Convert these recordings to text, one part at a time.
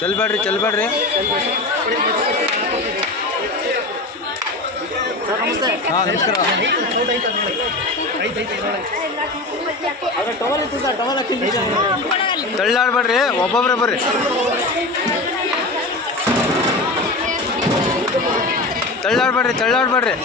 ಚಲ್ಬೇಡ್ರಿ ಚಲ್ಬೇಡ್ರಿ. ಹಾಂ ನಮಸ್ಕಾರ. ತಳ್ಳಾಡ್ಬೇಡ್ರಿ, ಒಬ್ಬೊಬ್ರೆ ಬರ್ರಿ. ತಳ್ಳಾಡ್ಬೇಡ್ರಿ ತಳ್ಳಾಡ್ಬೇಡ್ರಿ.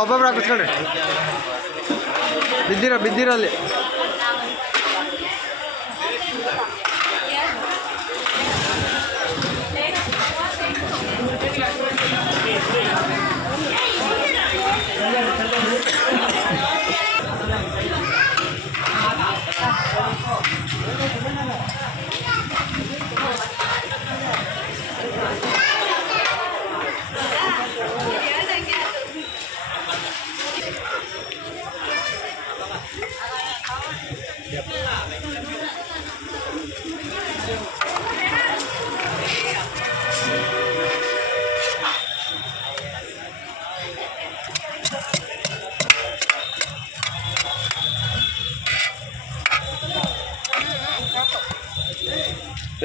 ಒಬ್ಬೊಬ್ರು ಹಾಕಿಸ್ಕೊಳ್ರಿ. ಬಿದ್ದಿರಲ್ಲಿ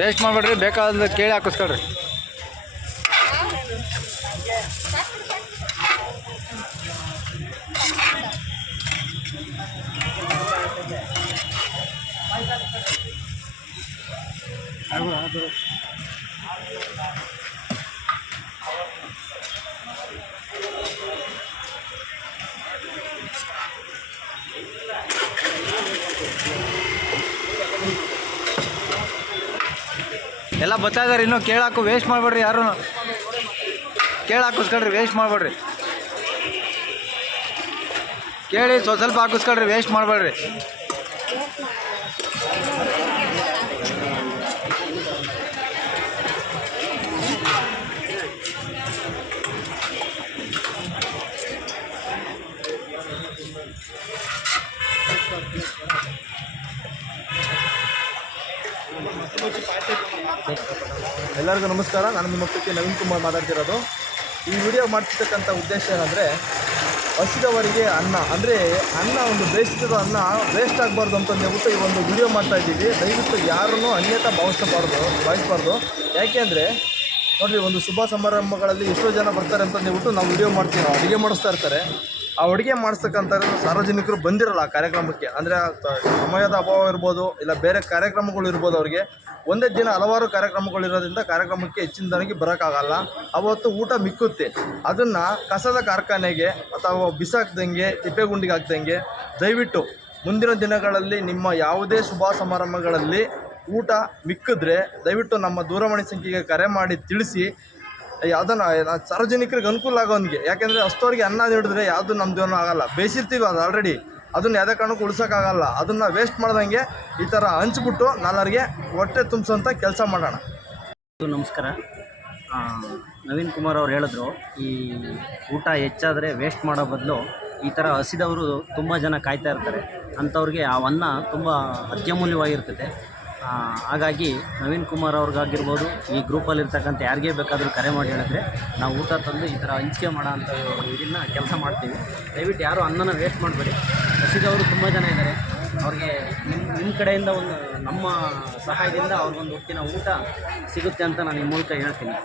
ವೇಸ್ಟ್ ಮಾಡಬೇಡ್ರಿ. ಬೇಕಾದ ಕೇಳಿ ಹಾಕಿಸ್ಕೊಳ್ರಿ. ಎಲ್ಲ ಬರ್ತಾ ಇದಾರೆ. ಇನ್ನೂ ಕೇಳಾಕು ವೇಸ್ಟ್ ಮಾಡಬೇಡ್ರಿ. ಯಾರು ಹಾಕಿಸ್ಕೊಳ್ರಿ, ವೇಸ್ಟ್ ಮಾಡಬೇಡ್ರಿ. ಕೇಳಿ ಸ್ವಲ್ಪ ಹಾಕಿಸ್ಕೊಳ್ರಿ, ವೇಸ್ಟ್ ಮಾಡಬೇಡ್ರಿ. ಎಲ್ಲರಿಗೂ ನಮಸ್ಕಾರ. ನಾನು ನಿಮ್ಮ ಪೈಕಿ ನವೀನ್ ಕುಮಾರ್ ಮಾತಾಡ್ತಿರೋದು. ಈ ವಿಡಿಯೋ ಮಾಡ್ತಿರ್ತಕ್ಕಂಥ ಉದ್ದೇಶ ಏನಂದರೆ, ಹಸಿದವರಿಗೆ ಅನ್ನ ಅಂದರೆ ಒಂದು ಬೇಯಿಸಿದ ಅನ್ನ ವೇಸ್ಟ್ ಆಗಬಾರ್ದು ಅಂತಂದೇಳ್ಬಿಟ್ಟು ಈ ಒಂದು ವಿಡಿಯೋ ಮಾಡ್ತಾಯಿದ್ದೀವಿ. ದಯವಿಟ್ಟು ಯಾರನ್ನೂ ಅನ್ಯತಾ ಭಾವಿಸಬಾರ್ದು. ಯಾಕೆ ಅಂದರೆ ನೋಡಿರಿ, ಒಂದು ಶುಭ ಸಮಾರಂಭಗಳಲ್ಲಿ ಎಷ್ಟೋ ಜನ ಬರ್ತಾರೆ ಅಂತಂದೇಳ್ಬಿಟ್ಟು ನಾವು ವಿಡಿಯೋ ಮಾಡ್ತೀವಿ. ನಾವು ಅಡುಗೆ ಮಾಡಿಸ್ತಾ ಇರ್ತಾರೆ. ಆ ಅಡುಗೆ ಮಾಡಿಸ್ತಕ್ಕಂಥ ಸಾರ್ವಜನಿಕರು ಬಂದಿರಲ್ಲ ಆ ಕಾರ್ಯಕ್ರಮಕ್ಕೆ. ಅಂದರೆ ಸಮಯದ ಅಭಾವ ಇರ್ಬೋದು, ಇಲ್ಲ ಬೇರೆ ಕಾರ್ಯಕ್ರಮಗಳು ಇರ್ಬೋದು. ಅವ್ರಿಗೆ ಒಂದೇ ದಿನ ಹಲವಾರು ಕಾರ್ಯಕ್ರಮಗಳಿರೋದ್ರಿಂದ ಕಾರ್ಯಕ್ರಮಕ್ಕೆ ಹೆಚ್ಚಿನ ಜನಕ್ಕೆ ಬರೋಕ್ಕಾಗಲ್ಲ. ಅವತ್ತು ಊಟ ಮಿಕ್ಕುತ್ತೆ. ಅದನ್ನು ಕಸದ ಕಾರ್ಖಾನೆಗೆ ಅಥವಾ ಬಿಸಾಕ್ದಂಗೆ, ತಿಪ್ಪೆಗುಂಡಿಗೆ ಹಾಕ್ದಂಗೆ ದಯವಿಟ್ಟು ಮುಂದಿನ ದಿನಗಳಲ್ಲಿ ನಿಮ್ಮ ಯಾವುದೇ ಶುಭ ಸಮಾರಂಭಗಳಲ್ಲಿ ಊಟ ಮಿಕ್ಕಿದ್ರೆ ದಯವಿಟ್ಟು ನಮ್ಮ ದೂರವಾಣಿ ಸಂಖ್ಯೆಗೆ ಕರೆ ಮಾಡಿ ತಿಳಿಸಿ. ಯಾವುದನ್ನು ಸಾರ್ವಜನಿಕರಿಗೆ ಅನುಕೂಲ ಆಗೋನಿಗೆ. ಯಾಕೆಂದರೆ ಅಷ್ಟೋರಿಗೆ ಅನ್ನ ನೀಡಿದ್ರೆ ಯಾವುದು ನಮ್ಮದೇನೂ ಆಗೋಲ್ಲ. ಬೇಯಿಸಿರ್ತೀವಿ ಅದು ಆಲ್ರೆಡಿ. ಅದನ್ನು ಯಾವುದೇ ಕಾರಣಕ್ಕೂ ಉಳಿಸೋಕ್ಕಾಗಲ್ಲ. ಅದನ್ನು ವೇಸ್ಟ್ ಮಾಡ್ದಂಗೆ ಈ ಥರ ಹಂಚ್ಬಿಟ್ಟು ನಾಲ್ವರಿಗೆ ಹೊಟ್ಟೆ ತುಂಬಿಸೋಂಥ ಕೆಲಸ ಮಾಡೋಣ. ನಮಸ್ಕಾರ. ನವೀನ್ ಕುಮಾರ್ ಅವ್ರು ಹೇಳಿದ್ರು, ಈ ಊಟ ಹೆಚ್ಚಾದರೆ ವೇಸ್ಟ್ ಮಾಡೋ ಬದಲು ಈ ಥರ ಹಸಿದವರು ತುಂಬ ಜನ ಕಾಯ್ತಾ ಇರ್ತಾರೆ. ಅಂಥವ್ರಿಗೆ ಆ ಅನ್ನ ತುಂಬ ಅತ್ಯಮೂಲ್ಯವಾಗಿರ್ತದೆ. ಹಾಗಾಗಿ ನವೀನ್ ಕುಮಾರ್ ಅವ್ರಿಗಾಗಿರ್ಬೋದು, ಈ ಗ್ರೂಪಲ್ಲಿರ್ತಕ್ಕಂಥ ಯಾರಿಗೇ ಬೇಕಾದರೂ ಕರೆ ಮಾಡಿ ಹೇಳಿದ್ರೆ ನಾವು ಊಟ ತಂದು ಈ ಥರ ಹಂಚಿಕೆ ಮಾಡೋ ಅಂಥ ಇದನ್ನು ಕೆಲಸ ಮಾಡ್ತೀವಿ. ದಯವಿಟ್ಟು ಯಾರೂ ಅನ್ನನ ವೇಸ್ಟ್ ಮಾಡಬೇಡಿ. ಹಸಿದವರು ತುಂಬ ಜನ ಇದ್ದಾರೆ. ಅವ್ರಿಗೆ ನಿಮ್ಮ ಕಡೆಯಿಂದ ನಮ್ಮ ಸಹಾಯದಿಂದ ಅವ್ರಿಗೊಂದು ಹೊತ್ತಿನ ಊಟ ಸಿಗುತ್ತೆ ಅಂತ ನಾನು ಈ ಮೂಲಕ ಹೇಳ್ತೀನಿ.